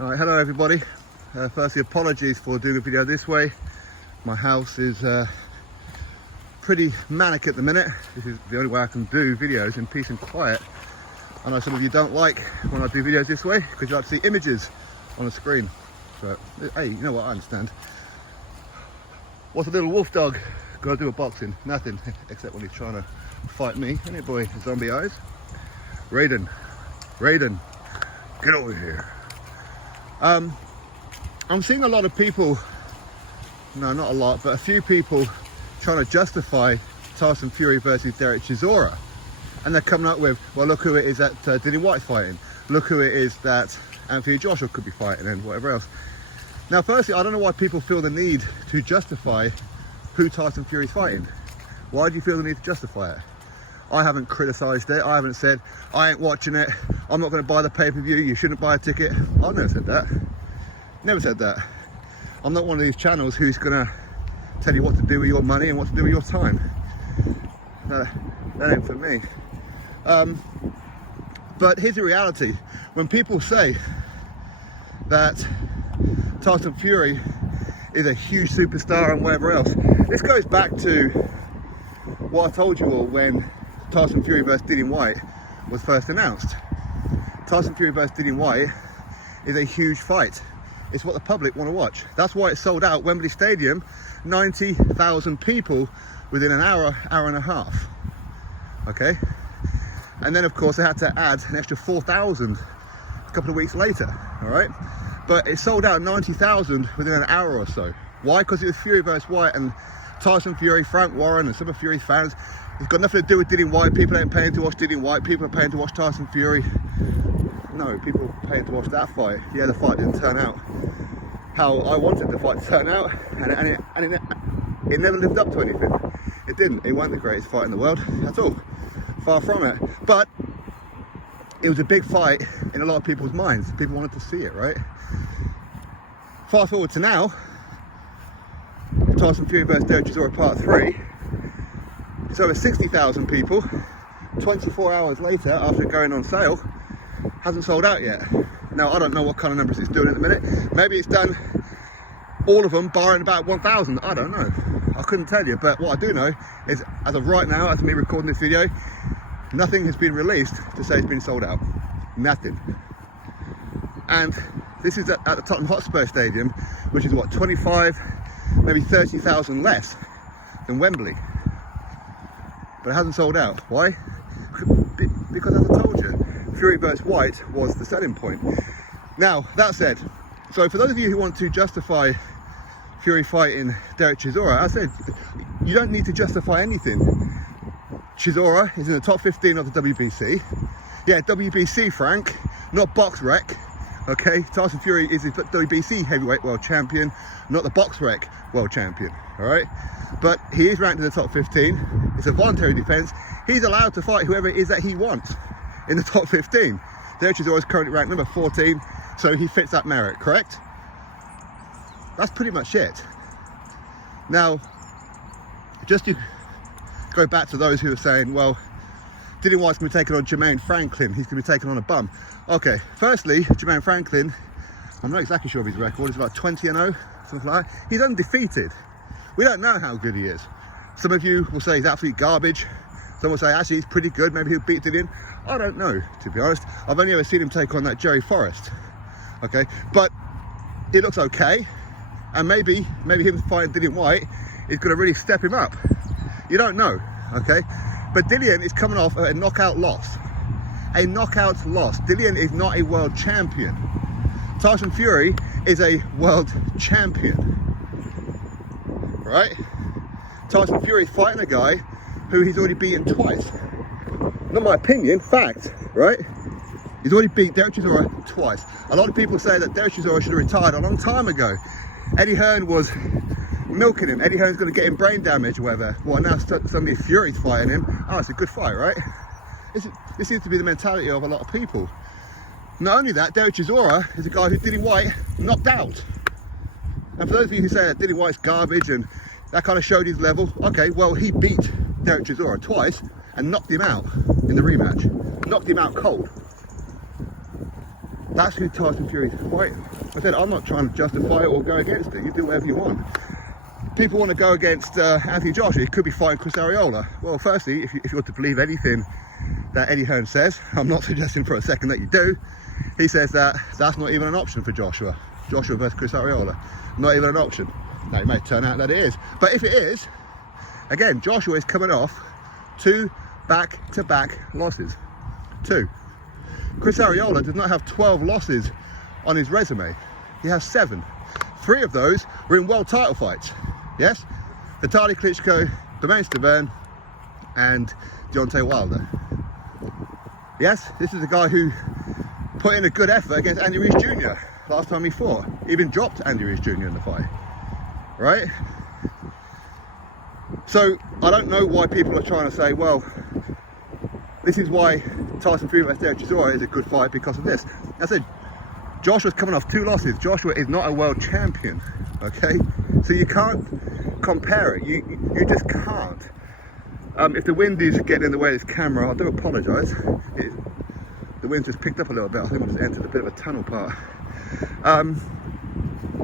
Alright, hello everybody. Firstly, apologies for doing a video this way. My house is pretty manic at the minute. This is the only way I can do videos in peace and quiet. I know some of you don't like when I do videos this way because you like to see images on the screen. So, hey, you know what, I understand. What's a little wolf dog gonna do with boxing? Nothing, except when he's trying to fight me. Isn't it, boy? Zombie eyes. Raiden, get over here. I'm seeing a lot of people, no, not a lot, but a few people trying to justify Tyson Fury versus Derek Chisora. And they're coming up with, well, look who it is that Dillian Whyte's fighting. Look who it is that Anthony Joshua could be fighting and whatever else. Now, firstly, I don't know why people feel the need to justify who Tyson Fury's fighting. Why do you feel the need to justify it? I haven't criticised it. I haven't said, I ain't watching it. I'm not going to buy the pay-per-view. You shouldn't buy a ticket. I've never said that. Never said that. I'm not one of these channels who's going to tell you what to do with your money and what to do with your time. That ain't for me. But here's the reality. When people say that Tyson Fury is a huge superstar and whatever else, this goes back to what I told you all when Tyson Fury versus Dillian Whyte was first announced. Tyson Fury versus Dillian Whyte is a huge fight. It's what the public want to watch. That's why it sold out Wembley Stadium, 90,000 people within an hour, hour and a half. Okay? And then of course they had to add an extra 4,000 a couple of weeks later, all right? But it sold out 90,000 within an hour or so. Why? Because it was Fury versus Whyte, and Tyson Fury, Frank Warren, and some of Fury's fans. It's got nothing to do with Dillian Whyte. People ain't paying to watch Dillian Whyte. People are paying to watch Tyson Fury. No, people are paying to watch that fight. Yeah, the fight didn't turn out how I wanted the fight to turn out, and it never lived up to anything. It didn't. It wasn't the greatest fight in the world at all. Far from it. But it was a big fight in a lot of people's minds. People wanted to see it, right? Fast forward to now, Tyson Fury vs Derek Chisora Part 3. It's over 60,000 people. 24 hours later, after going on sale, hasn't sold out yet. Now, I don't know what kind of numbers it's doing at the minute. Maybe it's done all of them, barring about 1,000. I don't know. I couldn't tell you. But what I do know is, as of right now, as me recording this video, nothing has been released to say it's been sold out. Nothing. And this is at the Tottenham Hotspur Stadium, which is what, 25, maybe 30,000 less than Wembley. But it hasn't sold out. Why? Because, as I told you, Fury vs Whyte was the selling point. Now, that said, so for those of you who want to justify Fury fighting Derek Chisora, I said, you don't need to justify anything. Chisora is in the top 15 of the WBC. Yeah, WBC, Frank, not Box Rec. Okay, Tyson Fury is the WBC heavyweight world champion, not the Box Rec world champion. All right, but he is ranked in the top 15. It's a voluntary defense. He's allowed to fight whoever it is that he wants in the top 15. Derek Chisora is currently ranked number 14, so he fits that merit, correct? That's pretty much it. Now, just to go back to those who are saying, well, Dillian Whyte's going to be taking on Jermaine Franklin. He's going to be taking on a bum. Okay, firstly, Jermaine Franklin, I'm not exactly sure of his record. It's like 20-0, something like that. He's undefeated. We don't know how good he is. Some of you will say he's absolute garbage. Some will say, actually, he's pretty good. Maybe he'll beat Dillian. I don't know, to be honest. I've only ever seen him take on that Jerry Forrest. Okay, but it looks okay. And maybe him fighting Dillian Whyte is going to really step him up. You don't know, okay? But Dillian is coming off a knockout loss. A knockout loss. Dillian is not a world champion. Tyson Fury is a world champion. Right? Tyson Fury is fighting a guy who he's already beaten twice. Not my opinion, fact, right? He's already beat Derek Chisora twice. A lot of people say that Derek Chisora should have retired a long time ago. Eddie Hearn was milking him. Eddie Hearn's going to get him brain damage or whatever. Well, now suddenly Fury's fighting him. Oh, it's a good fight, right? This seems to be the mentality of a lot of people. Not only that, Derek Chisora is a guy who Dillian Whyte knocked out. And for those of you who say that Dillian Whyte's garbage and that kind of showed his level, okay, well, he beat Derek Chisora twice and knocked him out in the rematch. Knocked him out cold. That's who Tyson Fury's fighting. I said, I'm not trying to justify it or go against it. You do whatever you want. People want to go against Anthony Joshua. He could be fighting Chris Arreola. Well, firstly, if you want to believe anything that Eddie Hearn says, I'm not suggesting for a second that you do. He says that that's not even an option for Joshua. Joshua versus Chris Arreola. Not even an option. Now, it may turn out that it is. But if it is, again, Joshua is coming off 2 back-to-back losses. 2. Chris Arreola does not have 12 losses on his resume. He has 7. 3 of those were in world title fights. Yes? Vitaly Klitschko, Domain Stavern, and Deontay Wilder. Yes, this is a guy who put in a good effort against Andy Ruiz Jr. last time he fought. Even dropped Andy Ruiz Jr. in the fight. Right? So, I don't know why people are trying to say, well, this is why Tyson Fury vs Derek Chisora is a good fight because of this. I said, Joshua's coming off 2 losses. Joshua is not a world champion, okay? So you can't compare it. You just can't. If the wind is getting in the way of this camera, I do apologise. The wind just picked up a little bit. I think I just entered a bit of a tunnel part.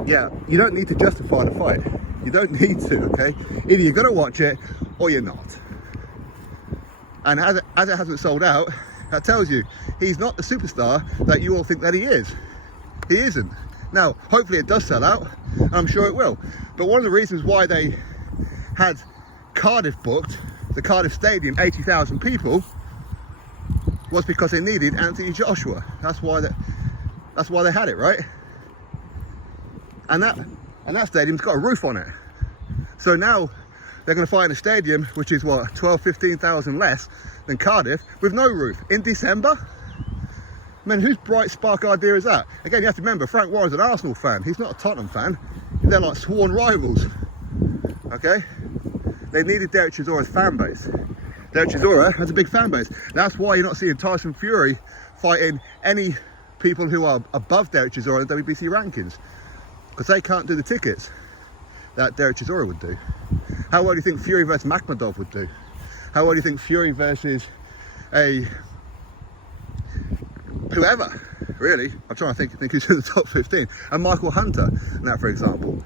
Yeah, you don't need to justify the fight. You don't need to, okay? Either you're going to watch it or you're not. And as it hasn't sold out, that tells you he's not the superstar that you all think that he is. He isn't. Now, hopefully it does sell out, and I'm sure it will. But one of the reasons why they had Cardiff booked, the Cardiff Stadium, 80,000 people, was because they needed Anthony Joshua. That's why they had it, right? And that stadium's got a roof on it. So now they're going to fight in a stadium which is what, 12,000-15,000 less than Cardiff, with no roof in December. I mean, whose bright spark idea is that? Again, you have to remember, Frank Warren's an Arsenal fan. He's not a Tottenham fan. They're like sworn rivals. Okay? They needed Derek Chisora's fan base. Derek Chisora has a big fan base. That's why you're not seeing Tyson Fury fighting any people who are above Derek Chisora in the WBC rankings, because they can't do the tickets that Derek Chisora would do. How well do you think Fury versus Makhmedov would do? How well do you think Fury versus a whoever, really? I'm trying to think who's in the top 15. And Michael Hunter, and that, for example.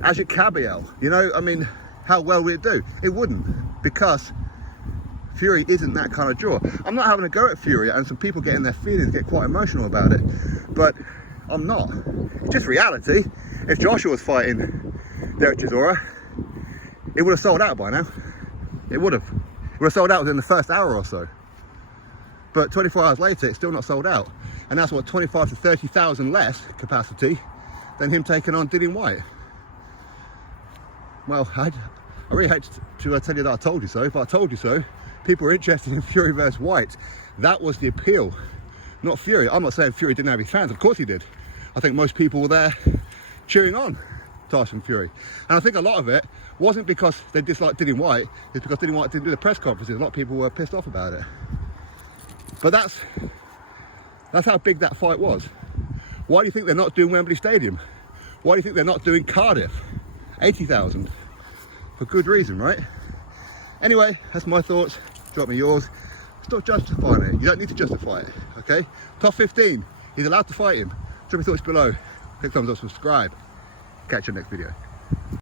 Ajit Kabiel, you know, I mean, how well would it do? It wouldn't, because Fury isn't that kind of draw. I'm not having a go at Fury, and some people get in their feelings, get quite emotional about it, but I'm not. It's just reality. If Joshua was fighting Derek Chisora, it would have sold out by now. It would have. It would have sold out within the first hour or so. But 24 hours later, it's still not sold out. And that's what, 25 to 30,000 less capacity than him taking on Dillian Whyte. Well, I really hate to tell you that I told you so, but I told you so. People are interested in Fury versus Whyte. That was the appeal, not Fury. I'm not saying Fury didn't have his fans. Of course he did. I think most people were there cheering on Tyson Fury. And I think a lot of it wasn't because they disliked Dillian Whyte, it's because Dillian Whyte didn't do the press conferences. A lot of people were pissed off about it. But that's how big that fight was. Why do you think they're not doing Wembley Stadium? Why do you think they're not doing Cardiff? 80,000. For good reason, right? Anyway, that's my thoughts. Drop me yours. Stop justifying it. You don't need to justify it, okay? Top 15. He's allowed to fight him. Drop your thoughts below. Click thumbs up, subscribe. Catch you next video.